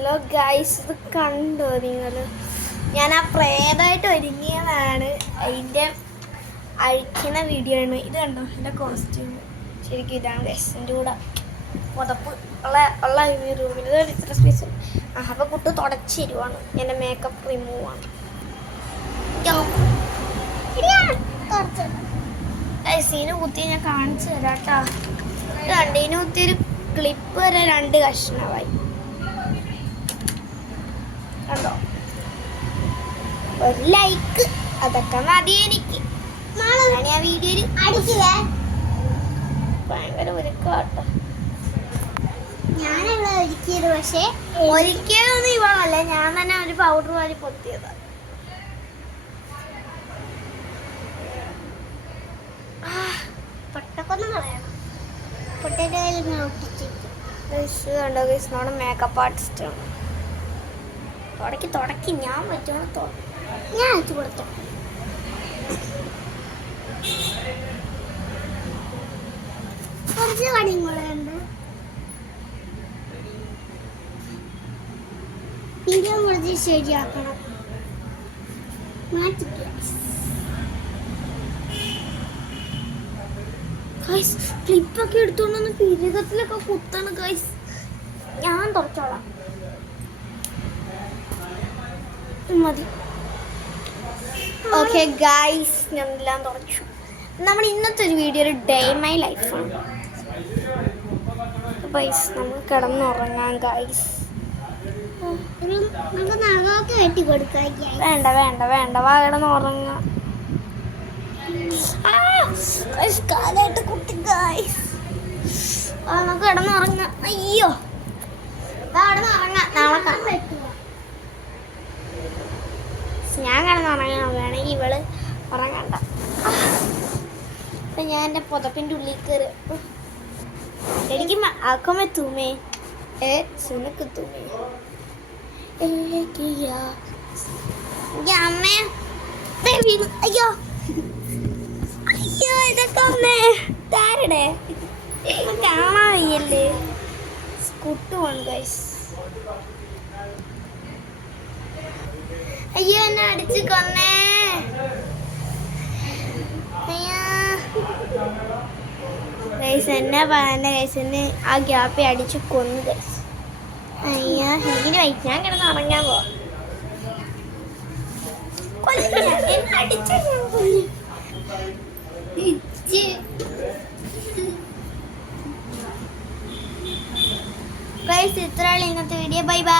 Hello guys, ഇത് കണ്ടോ നിങ്ങൾ? ഞാൻ ആ പ്രേതമായിട്ട് ഒരുങ്ങിയതാണ്. അതിൻ്റെ അഴിക്കുന്ന വീഡിയോ ആണ് ഇത്. കണ്ടോ എൻ്റെ കോസ്റ്റ്യൂം? ശരിക്കും ഇതാണ് ഗൈസ്. എൻ്റെ കൂടെ പുതപ്പ് ഉള്ള ഈ റൂമിൽ ഇത്ര സ്പേസ്. അപ്പോൾ കുട്ടി തുടച്ച് തരുവാണ്. എൻ്റെ മേക്കപ്പ് റിമൂവ് ആണ്. ഗൈസിന് കുത്തി ഞാൻ കാണിച്ചു തരാം കേട്ടോ. രണ്ടിന് കുത്തിയൊരു ക്ലിപ്പ് വരെ 2 കഷ്ണമായി. കണ്ടോ? ഒരു ലൈക്ക് അതൊക്കെ മതി എനിക്ക്. ഞാൻ ആ വീഡിയോയിൽ അടിക്കില്ലേ? ഭയങ്കര ഒരുക്കാട്ടോ. ഞാനുള്ള ഒരുക്കിയത്, പക്ഷേ ഒരിക്കലൊന്നും ഇവളല്ല, ഞാൻ തന്നെ ഒരു പൗഡർ വാരി പൊത്തിയതാ. പൊട്ടക്കൊന്നും കളയണം. കണ്ടോ ഗൈസ്, നമ്മുടെ മേക്കപ്പ് ആർട്ടിസ്റ്റാണ്. തുടക്കി ഞാൻ പറ്റുമോ? ഞാൻ വെച്ച് കൊടുത്തു. കുറച്ച് പണിയും കൂടെ ഉണ്ട്. വീഡിയോ കുറച്ച് ശരിയാക്കണം. ഗൈസ്, ക്ലിപ്പൊക്കെ എടുത്തോണ്ടൊന്ന് പിരികത്തിലൊക്കെ കുത്തണം ഗൈസ്. ഞാൻ തുറച്ചോളാം, മതി. ഓക്കെ ഗൈസ്, ഞാൻ എല്ലാം തുറച്ചു. നമ്മൾ ഇന്നത്തെ ഒരു വീഡിയോ ഒരു ഡേ മൈ ലൈഫാണ് ഗൈസ്. നമ്മൾ കിടന്നുറങ്ങാം ഗൈസ്. വേണ്ട വേണ്ട വേണ്ട, വാ കിടന്നുറങ്ങാം. കാലായിട്ട് കുട്ടി ഗൈസ്. നമുക്ക് കിടന്നുറങ്ങാം. അയ്യോ, കിടന്നുറങ്ങാം. നാളെ കാണാം. ഞാൻ കിടന്നുറങ്ങാൻ വേണമെങ്കിൽ ഇവള് ഉറങ്ങണ്ട. അപ്പം ഞാൻ എൻ്റെ പുതപ്പിൻ്റെ ഉള്ളിൽ കയറി. എനിക്ക് ആക്കുമേ തൂമേ സുനക്ക് തൂമേ അമ്മേ. അയ്യോ അയ്യോ, ഇതൊക്കെ അമ്മേ താരടെ കാണാൻ വയ്യല്ലേ? കുട്ടുവാണ് ഗൈസ്. അയ്യോ, എന്നെ അടിച്ച് കൊന്നേ. ഗൈസ്, എന്നെ പറയുന്ന ഗൈസ്, എന്നെ ആ ഗ്യാപ്പിൽ അടിച്ച് കൊന്നു ഗൈസ്. അയ്യോ, എനിക്ക് വൈകി. ഞാൻ കിടന്ന് ഉറങ്ങാൻ പോവാം. ഗൈസ്, ഇത്രയുള്ള ഇന്നത്തെ വീഡിയോ. Bye bye.